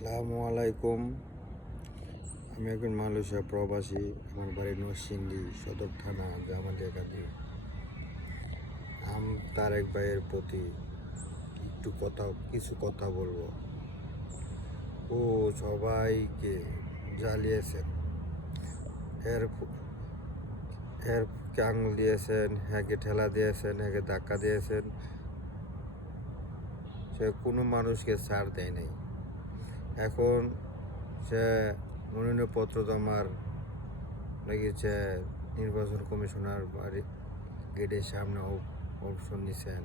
আসসালামু আলাইকুম। আমি একজন মালয়েশিয়া প্রবাসী। আমার বাড়ি নরসিংদী সদর থানা জামালিয়াকান্দি। তারেক ভাইয়ের প্রতি কিছু কথা বলবো। ও সবাইকে জ্বালিয়েছেন, এর এর আঙুল দিয়েছেন, হ্যাঁকে ঠেলা দিয়েছেন, হ্যাঁকে ধাক্কা দিয়েছেন। সে কোনো মানুষকে ছাড় দেয় নাই। এখন সে মনোনয়নপত্র জমার লেগেছে নির্বাচন কমিশনার বাড়ি গেটের সামনে অবসর নিছেন।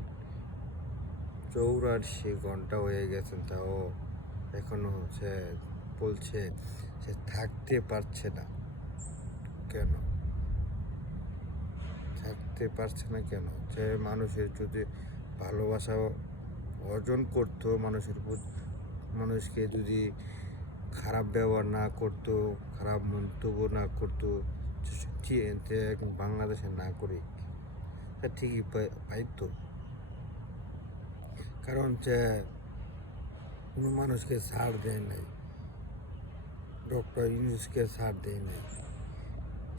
84 ঘন্টা হয়ে গেছেন, তাও এখনো সে বলছে সে থাকতে পারছে না। কেন থাকতে পারছে না? কেন? সে মানুষের যদি ভালোবাসা অর্জন করতো, মানুষকে যদি খারাপ ব্যবহার না করতো, খারাপ মন্তব্য না করতো, বাংলাদেশের নাগরিক সে ঠিকই পাইতো। কারণ সে কোনো মানুষকে ছাড় দেয় নাই। ডক্টর ইউনূসকে ছাড় দেয় নাই,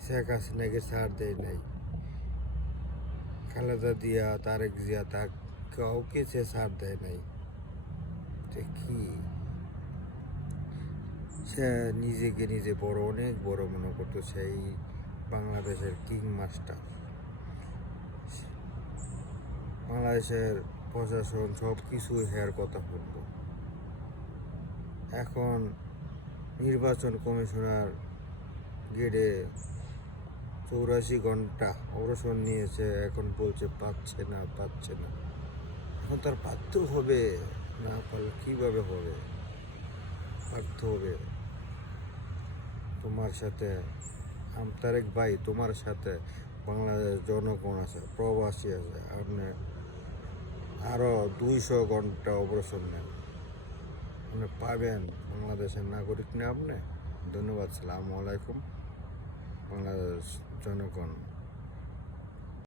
শেখ হাসিনাকে ছাড় দেয় নাই, খালেদা জিয়া, তারেক জিয়া, কাউকে সে ছাড় দেয় নাই। কি সে নিজে অনেক বড় মনে করতো, সেই বাংলাদেশের কিং মাস্টার। বাংলাদেশের প্রশাসন সব কিছু হেয়ার কথা বলবো। এখন নির্বাচন কমিশনার গেটে 84 ঘন্টা অবসর নিয়েছে, এখন বলছে পাচ্ছে না। এখন তার পারতেও হবে, না পারলে কীভাবে হবে? পারতে হবে। তোমার সাথে তারেক ভাই, তোমার সাথে বাংলাদেশ জনগণ আছে, প্রবাসী আছে। আপনি আরও 200 ঘন্টা অবসর নেন, আপনি পাবেন বাংলাদেশের নাগরিক না আপনি। ধন্যবাদ। সালামু আলাইকুম। বাংলাদেশ জনগণ।